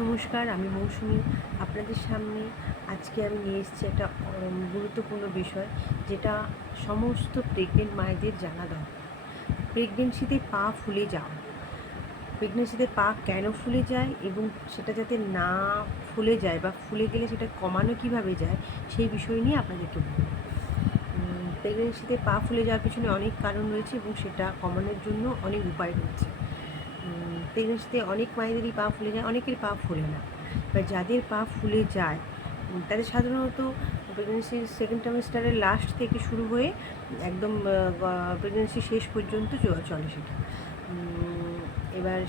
নমস্কার, আমি মৌসুমি। আপনাদের সামনে আজকে আমি নিয়ে এসেছি একটা গুরুত্বপূর্ণ বিষয়, যেটা সমস্ত প্রেগনেন্ট মায়েদের জানা দরকার। প্রেগনেন্সিতে পা ফুলে যাওয়া, প্রেগনেন্সিতে পা কেন ফুলে যায় এবং সেটা যাতে না ফুলে যায় বা ফুলে গেলে সেটা কমানো কীভাবে যায়, সেই বিষয় নিয়ে আপনাদেরকে বলব। প্রেগনেন্সিতে পা ফুলে যাওয়ার পিছনে অনেক কারণ রয়েছে এবং সেটা কমানোর জন্য অনেক উপায় রয়েছে। প্রেগনেন্সিতে অনেক মায়েদেরই পা ফুলে যায়, অনেকের পা ফুলে না। এবার যাদের পা ফুলে যায় তাদের সাধারণত প্রেগনেন্সির সেকেন্ড ট্রাইমেস্টারের লাস্ট থেকে শুরু হয়ে একদম প্রেগনেন্সি শেষ পর্যন্ত চলে সেটা। এবার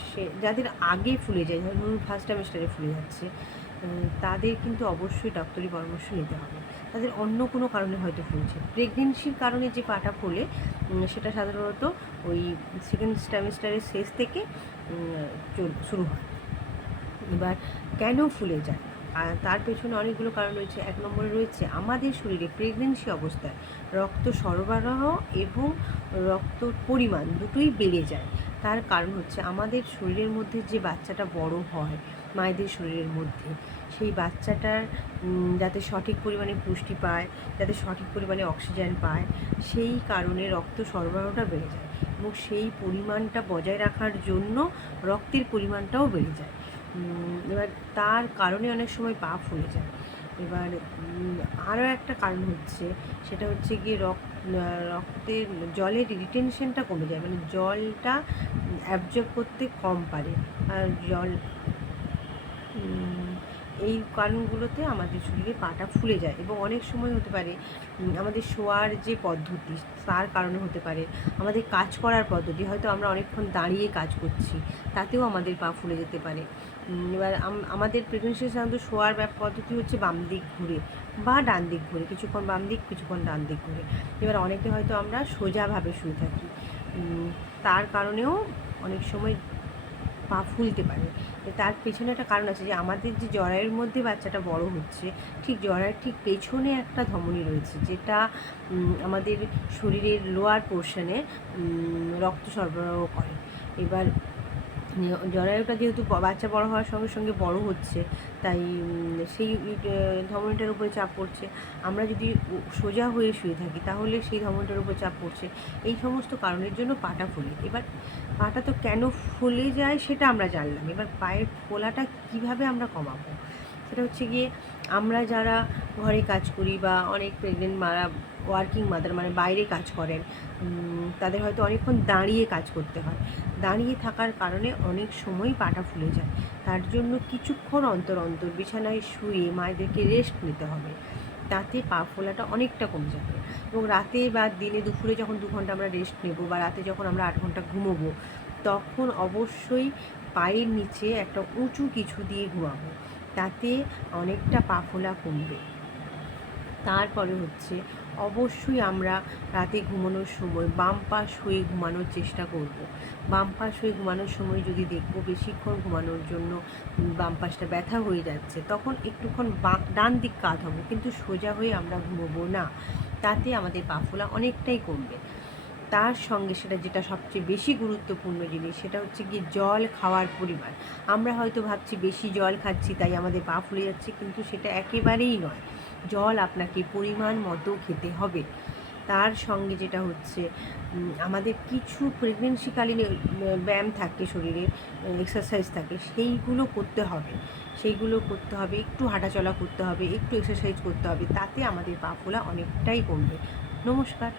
যাদের আগে ফুলে যায়, ধরুন ফার্স্ট ট্রাইমেস্টারে ফুলে যাচ্ছে, তাদের কিন্তু অবশ্যই ডাক্তারি পরামর্শ নিতে হবে। তাদের অন্য কোনো কারণে হয়তো ফুলছে, প্রেগনেন্সির কারণে যে পাটা ফোলে সেটা সাধারণত ওই সেকেন্ড ট্রাইমেস্টারের শেষ থেকে শুরু হয়। এবার কেন ফুলে যায়, আর তার পেছনে অনেকগুলো কারণ রয়েছে। এক নম্বরে রয়েছে আমাদের শরীরে প্রেগনেন্সি অবস্থায় রক্ত সরবরাহ এবং রক্ত পরিমাণ দুটোই বেড়ে যায়। তার কারণ হচ্ছে আমাদের শরীরের মধ্যে যে বাচ্চাটা বড় হয় মায়েদের শরীরের মধ্যে, সেই বাচ্চাটার যাতে সঠিক পরিমাণে পুষ্টি পায়, যাতে সঠিক পরিমাণে অক্সিজেন পায়, সেই কারণে রক্ত সরবরাহটা বেড়ে যায় এবং সেই পরিমাণটা বজায় রাখার জন্য রক্তের পরিমাণটাও বেড়ে যায়। এবার তার কারণে অনেক সময় পা ফুলে যায়। এবার আরও একটা কারণ হচ্ছে, সেটা হচ্ছে গিয়ে রক্তের জলের রিটেনশনটা কমে যায়, মানে জলটা অ্যাবজর্ব করতে কম পারে। আর এই কারণগুলোতে আমাদের শরীরে পাটা ফুলে যায় এবং অনেক সময় হতে পারে আমাদের শোয়ার যে পদ্ধতি তার কারণে হতে পারে, আমাদের কাজ করার পদ্ধতি, হয়তো আমরা অনেকক্ষণ দাঁড়িয়ে কাজ করছি, তাতেও আমাদের পা ফুলে যেতে পারে। এবার আমাদের প্রেগনেন্সি সাধারণত শোয়ার পদ্ধতি হচ্ছে বাম দিক ঘুরে বা ডান দিক ঘুরে, কিছুক্ষণ বাম দিক কিছুক্ষণ ডান দিক ঘুরে। এবার অনেকে হয়তো আমরা সোজাভাবে শুয়ে থাকি, তার কারণেও অনেক সময় পা ফুলতে পারে। তার পেছনে একটা কারণ আছে, যে আমাদের যে জরায়ুর মধ্যে বাচ্চাটা বড় হচ্ছে, ঠিক জরায়ুর ঠিক পেছনে একটা ধমনী রয়েছে, যেটা আমাদের শরীরের লোয়ার পোর্শনে রক্ত সরবরাহ করে। এবার জরায়ুটা যেহেতু বাচ্চা বড় হওয়ার সঙ্গে সঙ্গে বড় হচ্ছে, তাই সেই ধমনীটার উপরে চাপ পড়ছে। আমরা যদি সোজা হয়ে শুয়ে থাকি তাহলে সেই ধমনীটার উপর চাপ পড়ছে। এই সমস্ত কারণের জন্য পাটা ফোলে। এবার পাটা তো কেন ফুলে যায় সেটা আমরা জানলাম। এবার পায়ের ফোলাটা কীভাবে আমরা কমাবো, সেটা হচ্ছে গিয়ে আমরা যারা ঘরে কাজ করি বা অনেক প্রেগনেন্ট মারা ওয়ার্কিং মাদার, মানে বাইরে কাজ করেন, তাদের হয়তো অনেকক্ষণ দাঁড়িয়ে কাজ করতে হয়। দাঁড়িয়ে থাকার কারণে অনেক সময় পাটা ফুলে যায়। তার জন্য কিছুক্ষণ অন্তর অন্তর বিছানায় শুয়ে মায়েদেরকে রেস্ট নিতে হবে, তাতে পা ফোলাটা অনেকটা কমে যাবে। এবং রাতে বা দিনে দুপুরে যখন 2 ঘন্টা আমরা রেস্ট নেব, বা রাতে যখন আমরা 8 ঘন্টা ঘুমোবো, তখন অবশ্যই পায়ের নিচে একটা উঁচু কিছু দিয়ে ঘুমাবো, তাতে অনেকটা পা ফোলা কমবে। তারপরে হচ্ছে অবশ্যই আমরা রাতে ঘুমানোর সময় বাম পাশ হয়ে ঘুমানোর চেষ্টা করব। বাম পাশ হয়ে ঘুমানোর সময় যদি দেখব বেশিক্ষণ ঘুমানোর জন্য বাম পাশটা ব্যথা হয়ে যাচ্ছে, তখন একটুক্ষণ ডান দিক কাত হবো, কিন্তু সোজা হয়ে আমরা ঘুমোবো না, তাতে আমাদের পা ফোলা অনেকটাই কমবে। তার সঙ্গে যেটা সবচেয়ে বেশি গুরুত্বপূর্ণ জিনিস, সেটা হচ্ছে গিয়ে জল খাওয়ার পরিমাণ। আমরা হয়তো ভাবছি বেশি জল খাচ্ছি তাই আমাদের পা ফুলে যাচ্ছে, কিন্তু সেটা একেবারেই নয়। জল আপনাকে পরিমাণ মতো খেতে হবে। তার সঙ্গে যেটা হচ্ছে, আমাদের কিছু প্রেগনেন্সিকালীন ব্যায়াম থাকে, শরীরে এক্সারসাইজ থাকে, সেইগুলো করতে হবে। একটু হাঁটাচলা করতে হবে, একটু এক্সারসাইজ করতে হবে, তাতে আমাদের পা ফোলা অনেকটাই কমবে। নমস্কার।